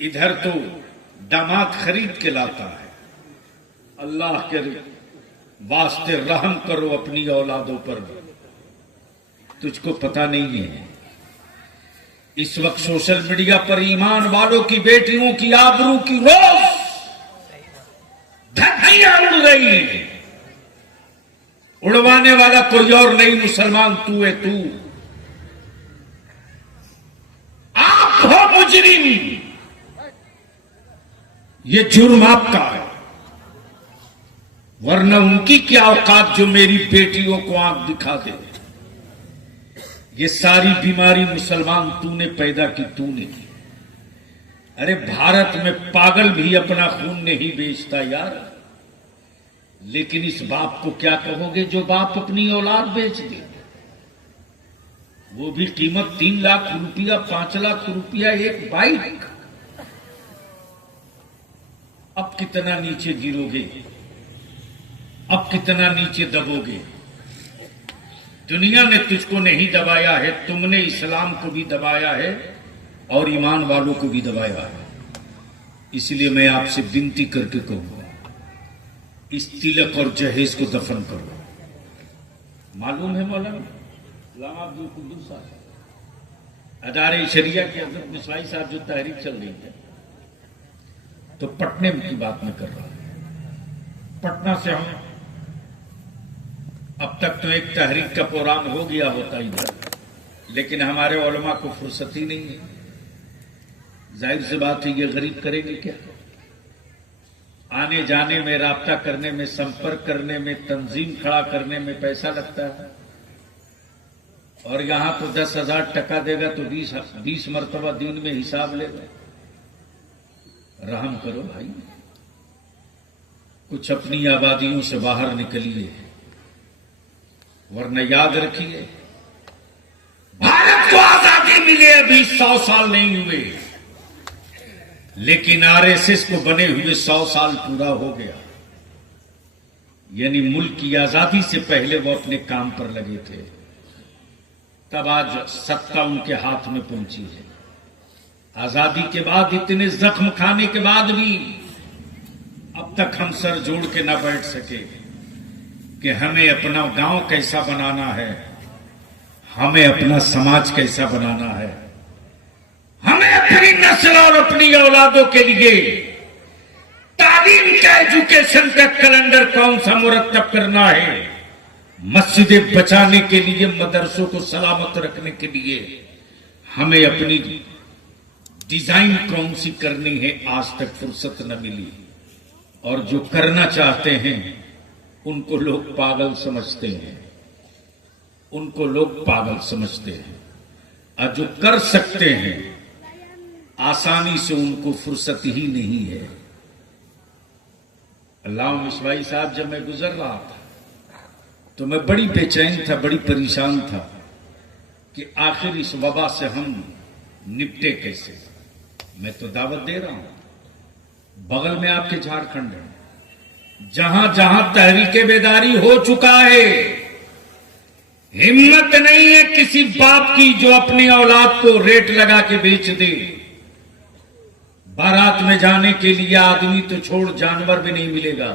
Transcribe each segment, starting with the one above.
इधर तो दामाद खरीद के लाता है। अल्लाह के वास्ते रहम करो अपनी औलादों पर। तुझको पता नहीं है इस वक्त सोशल मीडिया पर ईमान वालों की बेटियों की आबरू की रोज धज्जियां उड़ रही हैं। उड़वाने वाला कोई और नहीं, मुसलमान तू है। तू आप हो मुजरिम, ये जुर्म आपका है। वरना उनकी क्या औकात जो मेरी बेटियों को आंख दिखा दे। ये सारी बीमारी मुसलमान तूने पैदा की, तूने की। अरे भारत में पागल भी अपना खून नहीं बेचता यार। लेकिन इस बाप को क्या कहोगे जो बाप अपनी औलाद बेच दे? वो भी कीमत 3 लाख रुपया, 5 लाख रुपया एक बाइक। अब कितना नीचे गिरोगे? अब कितना नीचे दबोगे? दुनिया ने तुझको नहीं दबाया है, तुमने इस्लाम को भी दबाया है और ईमान वालों को भी दबाया है। इसलिए मैं आपसे विनती करके कहूंगा, इस तिलक और जहेज को दफन करो। मालूम है मौलाना अब्दुल कुद्दूस साहब, अदारे शरिया के हजरत मिसवाई साहब जो तहरीक चल रही है, तो पटने की बात मैं कर रहा हूं। पटना से हम अब तक तो एक तहरीक का प्रोग्राम हो गया होता इधर, लेकिन हमारे उलमा को फुर्सत ही नहीं है। जाहिर सी बात है, ये गरीब करेंगे क्या? आने जाने में, राब्ता करने में, संपर्क करने में, तंजीम खड़ा करने में पैसा लगता है। और यहां तो 10,000 टका देगा तो 20 मरतबा दिन में हिसाब लेगा। रहम करो भाई, कुछ अपनी आबादियों से बाहर निकलिए। वरना याद रखिए, भारत को आजादी मिले अभी 100 साल नहीं हुए, लेकिन आरएसएस को बने हुए 100 साल पूरा हो गया। यानी मुल्क की आजादी से पहले वो अपने काम पर लगे थे, तब आज सत्ता उनके हाथ में पहुंची है। आजादी के बाद इतने जख्म खाने के बाद भी अब तक हम सर जोड़ के ना बैठ सके कि हमें अपना गांव कैसा बनाना है, हमें अपना समाज कैसा बनाना है, हमें अपनी नस्ल और अपनी औलादों के लिए तालीम का, एजुकेशन का कैलेंडर कौन सा मुरत्तब करना है, मस्जिदें बचाने के लिए, मदरसों को सलामत रखने के लिए हमें अपनी डिजाइन कौन सी करनी है, आज तक फुर्सत न मिली। और जो करना चाहते हैं उनको लोग पागल समझते हैं, उनको लोग पागल समझते हैं। और जो कर सकते हैं आसानी से, उनको फुर्सत ही नहीं है। अल्लाह मिसवाई साहब, जब मैं गुजर रहा था तो मैं बड़ी बेचैन था, बड़ी परेशान था कि आखिर इस वबा से हम निपटे कैसे। मैं तो दावत दे रहा हूं, बगल में आपके झारखंड है, जहां जहां तहरीके बेदारी हो चुका है, हिम्मत नहीं है किसी बाप की जो अपनी औलाद को रेट लगा के बेच दे। बारात में जाने के लिए आदमी तो छोड़, जानवर भी नहीं मिलेगा।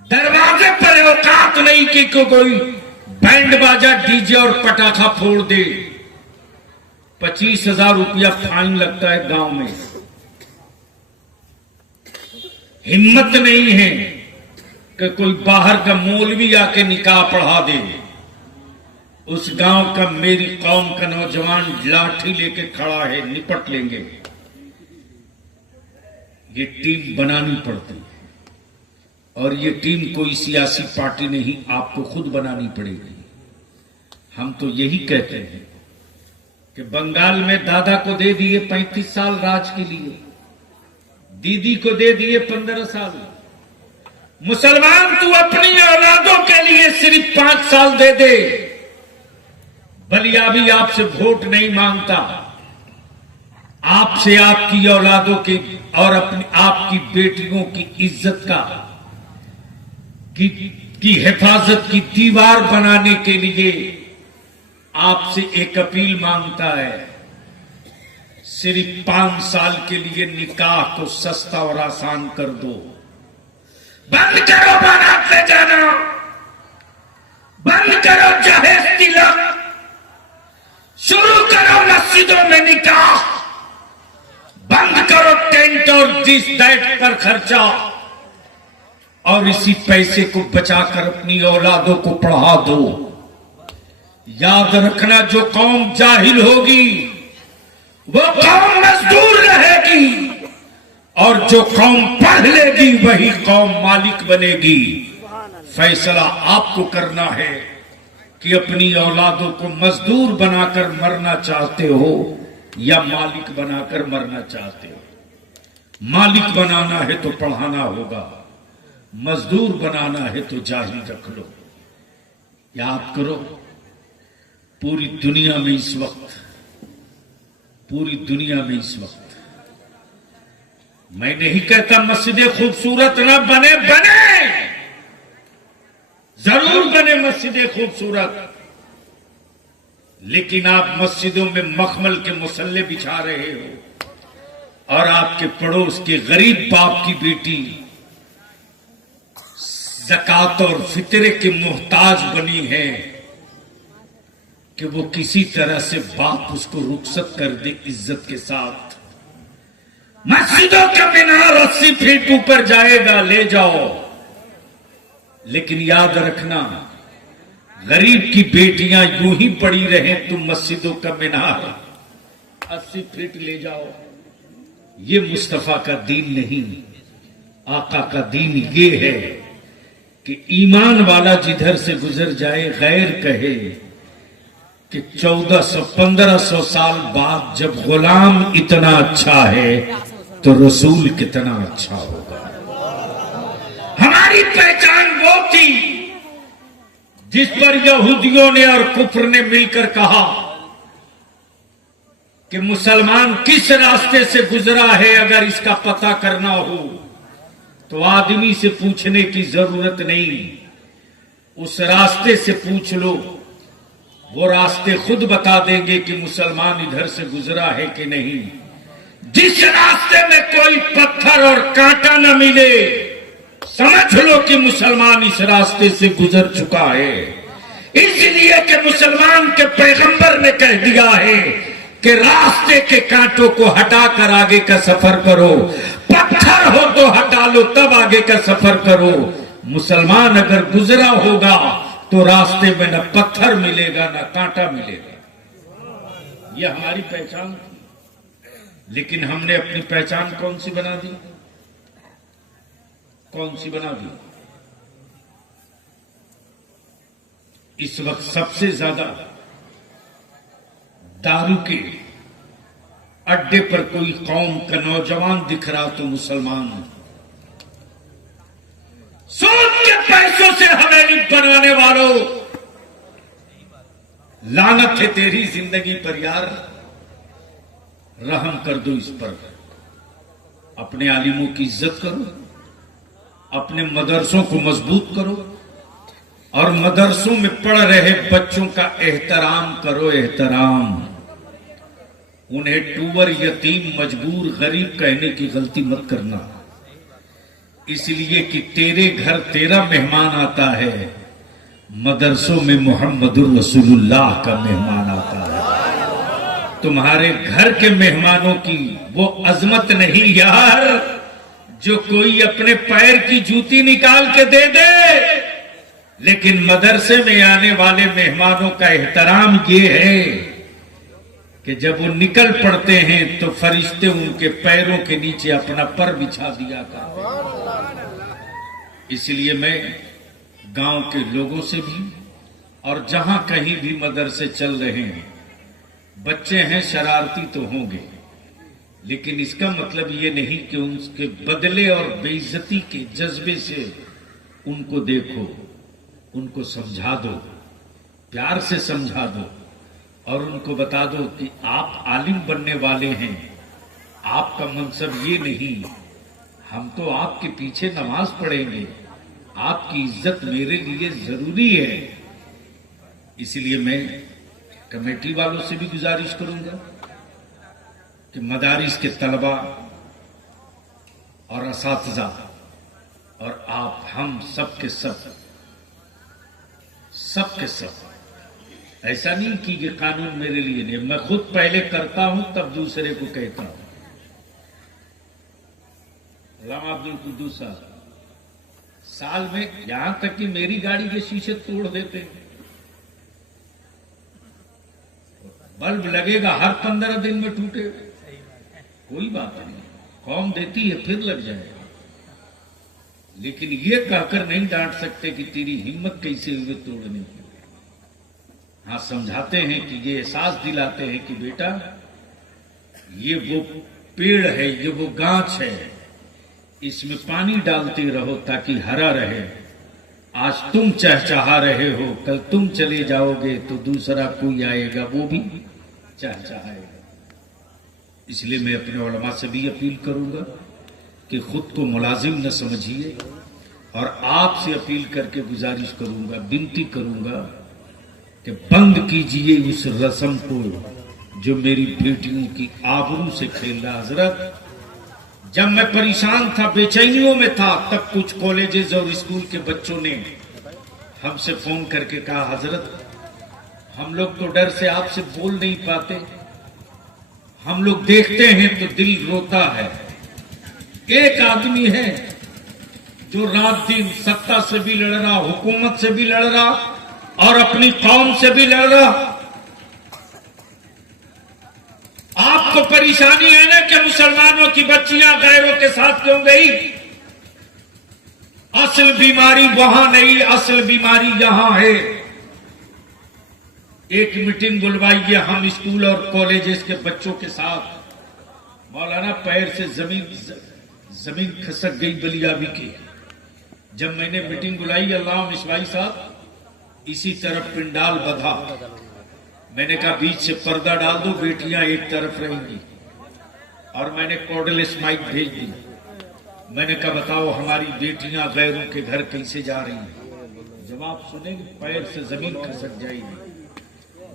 दरवाजे पर औकात नहीं कि कोई बैंड बाजा, डीजे और पटाखा फोड़ दे। 25,000 रुपया फाइन लगता है गांव में। हिम्मत नहीं है कि कोई बाहर का मौलवी आके निकाह पढ़ा दे। उस गांव का, मेरी कौम का नौजवान लाठी लेके खड़ा है, निपट लेंगे। ये टीम बनानी पड़ती है, और ये टीम कोई सियासी पार्टी नहीं, आपको खुद बनानी पड़ेगी। हम तो यही कहते हैं कि बंगाल में दादा को दे दिए 35 साल राज के लिए, दीदी को दे दिए 15 साल। मुसलमान तू अपनी औलादों के लिए सिर्फ 5 साल दे दे। बलिया भी आपसे वोट नहीं मांगता, आपसे आपकी औलादों की और अपनी आपकी बेटियों की इज्जत की हिफाजत की दीवार बनाने के लिए आपसे एक अपील मांगता है सिर्फ 5 साल के लिए निकाह को सस्ता और आसान कर दो। बंद करो बारात ले जाना, बंद करो जहेज तिलक, शुरू करो मस्जिदों में निकाह, बंद करो टेंट और दिस दैट पर खर्चा, और इसी पैसे को बचाकर अपनी औलादों को पढ़ा दो। याद रखना, जो कौम जाहिल होगी वो कौम मजदूर रहेगी, और जो कौम पढ़ लेगी वही कौम मालिक बनेगी। फैसला आपको करना है कि अपनी औलादों को मजदूर बनाकर मरना चाहते हो या मालिक बनाकर मरना चाहते हो। मालिक बनाना है तो पढ़ाना होगा, मजदूर बनाना है तो जाहिल रख लो। याद करो, पूरी दुनिया में इस वक्त मैं नहीं कहता मस्जिदें खूबसूरत ना बने, जरूर बने मस्जिदें खूबसूरत, लेकिन आप मस्जिदों में मखमल के मुसल्ले बिछा रहे हो और आपके पड़ोस के गरीब बाप की बेटी ज़कात और फितरे के मोहताज बनी है कि वो किसी तरह से बाप उसको रुखसत कर दे इज्जत के साथ। मस्जिदों का मीनार 80 फीट ऊपर जाएगा, ले जाओ, लेकिन याद रखना, गरीब की बेटियां यूं ही पड़ी रहें, तुम मस्जिदों का मीनार 80 फीट ले जाओ। ये मुस्तफा का दीन नहीं, आका का दीन ये है कि ईमान वाला जिधर से गुजर जाए गैर कहे कि 1400-1500 साल बाद जब गुलाम इतना अच्छा है तो रसूल कितना अच्छा होगा। हमारी पहचान वो थी जिस पर यहूदियों ने और कुफ्र ने मिलकर कहा कि मुसलमान किस रास्ते से गुजरा है, अगर इसका पता करना हो तो आदमी से पूछने की जरूरत नहीं, उस रास्ते से पूछ लो, वो रास्ते खुद बता देंगे कि मुसलमान इधर से गुजरा है कि नहीं। जिस रास्ते में कोई पत्थर और कांटा न मिले, समझ लो कि मुसलमान इस रास्ते से गुजर चुका है। इसलिए कि मुसलमान के पैगंबर ने कह दिया है कि रास्ते के कांटों को हटाकर आगे का सफर करो, पत्थर हो तो हटा लो तब आगे का सफर करो। मुसलमान अगर गुजरा होगा तो रास्ते में न पत्थर मिलेगा न कांटा मिलेगा। यह हमारी पहचान थी, लेकिन हमने अपनी पहचान कौन सी बना दी? इस वक्त सबसे ज्यादा दारू के अड्डे पर कोई कौम का नौजवान दिख रहा तो मुसलमान। सूद के पैसों से हवेली बनवाने वालों, लानत है तेरी जिंदगी पर यार, रहम कर दो इस पर। अपने आलिमों की इज्जत करो, अपने मदरसों को मजबूत करो और मदरसों में पढ़ रहे बच्चों का एहतराम करो। एहतराम, उन्हें टूवर, यतीम, मजबूर, गरीब कहने की गलती मत करना, इसलिए कि तेरे घर तेरा मेहमान आता है, मदरसों में मोहम्मदुर रसूलुल्लाह का मेहमान आता है। तुम्हारे घर के मेहमानों की वो अजमत नहीं यार जो कोई अपने पैर की जूती निकाल के दे दे, लेकिन मदरसे में आने वाले मेहमानों का एहतराम ये है कि जब वो निकल पड़ते हैं तो फरिश्ते उनके पैरों के नीचे अपना पर बिछा दिया करते। इसलिए मैं गांव के लोगों से भी और जहां कहीं भी मदरसे चल रहे हैं, बच्चे हैं शरारती तो होंगे, लेकिन इसका मतलब ये नहीं कि उनके बदले और बेइज्जती के जज्बे से उनको देखो, उनको समझा दो, प्यार से समझा दो और उनको बता दो कि आप आलिम बनने वाले हैं, आपका मनसब ये नहीं, हम तो आपके पीछे नमाज पढ़ेंगे, आपकी इज्जत मेरे लिए जरूरी है। इसलिए मैं कमेटी वालों से भी गुजारिश करूंगा कि मदारिस के तलबा और असातिज़ा और आप, हम सब के सब ऐसा नहीं कि ये कानून मेरे लिए नहीं, मैं खुद पहले करता हूं तब दूसरे को कहता हूं। अल्लामा अब्दुल कुद्दूस साहब साल में यहां तक कि मेरी गाड़ी के शीशे तोड़ देते हैं। बल्ब लगेगा हर 15 दिन में टूटे, कोई बात नहीं, कौम देती है फिर लग जाएगा, लेकिन ये कहकर नहीं डांट सकते कि तेरी हिम्मत कैसे हुए तोड़ने की। हाँ, समझाते हैं कि ये एहसास दिलाते हैं कि बेटा ये वो पेड़ है, ये वो गांच है, इसमें पानी डालते रहो ताकि हरा रहे। आज तुम चहचहा रहे हो, कल तुम चले जाओगे तो दूसरा कोई आएगा वो भी चहचहाएगा। इसलिए मैं अपने उलमा से भी अपील करूंगा कि खुद को मुलाजिम न समझिए, और आपसे अपील करके गुजारिश करूंगा, विनती करूंगा कि बंद कीजिए उस रस्म को जो मेरी बेटियों की आबरू से खेल रहा। हजरत, जब मैं परेशान था, बेचैनियों में था, तब कुछ कॉलेजेस और स्कूल के बच्चों ने हमसे फोन करके कहा, हजरत हम लोग तो डर से आपसे बोल नहीं पाते, हम लोग देखते हैं तो दिल रोता है। एक आदमी है जो रात दिन सत्ता से भी लड़ रहा, हुकूमत से भी लड़ रहा और अपनी कौम से भी लड़ रहा। आपको परेशानी है ना कि मुसलमानों की बच्चियां गैरों के साथ क्यों गई? असल बीमारी वहां नहीं, असल बीमारी यहां है। एक मीटिंग बुलवाइए हम स्कूल और कॉलेजेस के बच्चों के साथ। मौलाना पैर से जमीन खसक गई बलियाबी की। जब मैंने मीटिंग बुलाई, अल्लाह मिसवाई साहब इसी तरफ पिंडाल बंधा, मैंने कहा बीच से पर्दा डाल दो, बेटियां एक तरफ रहेंगी, और मैंने कॉर्डलेस माइक भेज दी। मैंने कहा बताओ हमारी बेटियां गैरों के घर कैसे जा रही हैं? जवाब सुनेंगे, पैर से जमीन खसक जाएगी।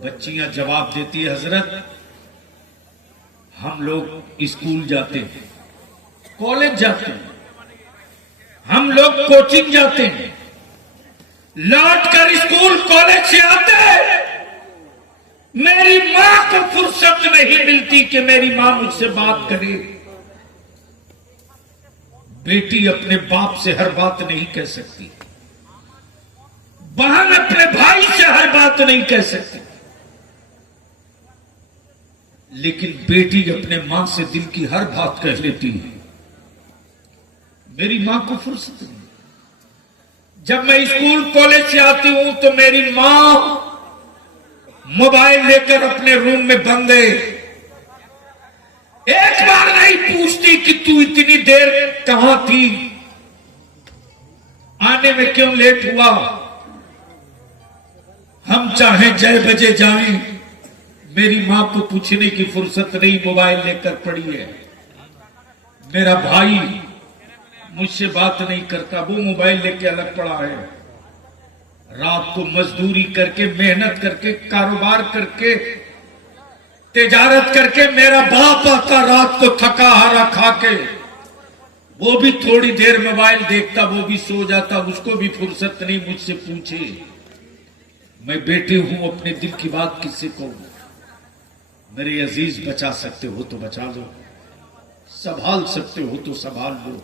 बच्चियां जवाब देती है, हजरत हम लोग स्कूल जाते हैं, कॉलेज जाते हैं, हम लोग कोचिंग जाते हैं, लौट कर स्कूल कॉलेज से आते हैं, मेरी मां को फुर्सत नहीं मिलती कि मेरी मां मुझसे बात करे। बेटी अपने बाप से हर बात नहीं कह सकती, बहन अपने भाई से हर बात नहीं कह सकती, लेकिन बेटी अपने मां से दिल की हर बात कह लेती है। मेरी मां को फुर्सत नहीं। जब मैं स्कूल कॉलेज से आती हूं तो मेरी मां मोबाइल लेकर अपने रूम में बंद है, एक बार नहीं पूछती कि तू इतनी देर कहां थी, आने में क्यों लेट हुआ। हम चाहे जय बजे जाएं, मेरी मां को पूछने की फुर्सत नहीं, मोबाइल लेकर पड़ी है। मेरा भाई मुझसे बात नहीं करता, वो मोबाइल लेके अलग पड़ा है। रात को मजदूरी करके, मेहनत करके, कारोबार करके, तिजारत करके मेरा बाप आता रात को थका हारा खा के, वो भी थोड़ी देर मोबाइल देखता, वो भी सो जाता, उसको भी फुर्सत नहीं मुझसे पूछे। मैं बेटी हूं, अपने दिल की बात किससे कहूं? मेरे अजीज, बचा सकते हो तो बचा लो, संभाल सकते हो तो संभाल लो।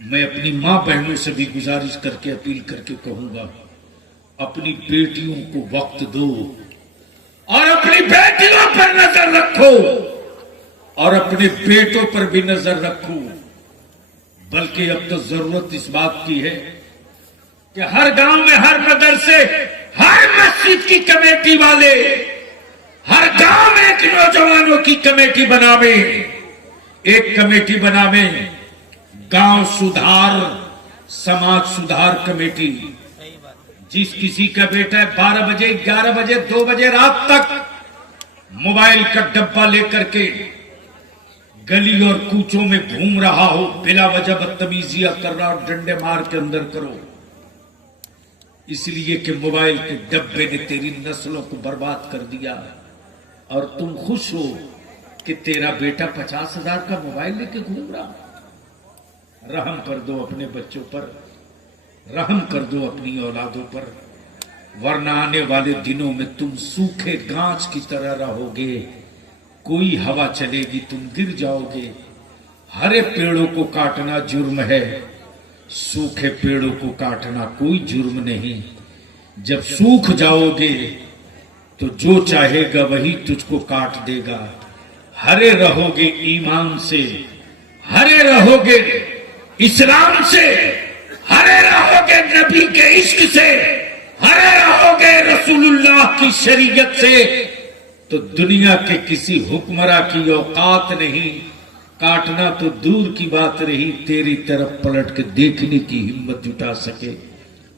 मैं अपनी मां बहनों से भी गुजारिश करके, अपील करके कहूंगा, अपनी बेटियों को वक्त दो और अपनी बेटियों पर नजर रखो, और अपने बेटों पर भी नजर रखो। बल्कि अब तो जरूरत इस बात की है कि हर गांव में, हर मदरसे, हर मस्जिद की कमेटी वाले हर गांव में एक नौजवानों की कमेटी बनावे, एक कमेटी बनावे, गांव सुधार समाज सुधार कमेटी। जिस किसी का बेटा 12 बजे, 11 बजे, 2 बजे रात तक मोबाइल का डब्बा लेकर के गली और कूचों में घूम रहा हो, बिला वजह बदतमीजियां कर रहा हो, डंडे मार के अंदर करो, इसलिए कि मोबाइल के डब्बे ने तेरी नस्लों को बर्बाद कर दिया और तुम खुश हो कि तेरा बेटा 50,000 का मोबाइल लेके घूम रहा। रहम कर दो अपने बच्चों पर, रहम कर दो अपनी औलादों पर, वरना आने वाले दिनों में तुम सूखे गांच की तरह रहोगे। कोई हवा चलेगी तुम गिर जाओगे। हरे पेड़ों को काटना जुर्म है, सूखे पेड़ों को काटना कोई जुर्म नहीं। जब सूख जाओगे तो जो चाहेगा वही तुझको काट देगा। हरे रहोगे ईमान से, हरे रहोगे इस्लाम से, हरे रहोगे नबी के इश्क से, हरे रहोगे रसूलुल्लाह की शरीयत से, तो दुनिया के किसी हुक्मरां की औकात नहीं, काटना तो दूर की बात रही, तेरी तरफ पलट के देखने की हिम्मत जुटा सके।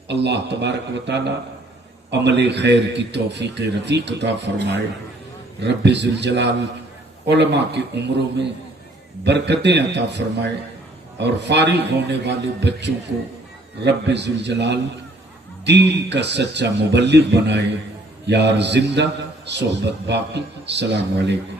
अल्लाह तबारक व तआला अमल खैर की तौफीक रफीक अता फरमाए। रब्बे जुल जलाल उलमा की उम्रों में बरकतें अता फरमाए और फारिग होने वाले बच्चों को रब्बे जुल जलाल दीन का सच्चा मुबल्लिग बनाए। यार जिंदा सोहबत बाकी। सलाम अलैकुम।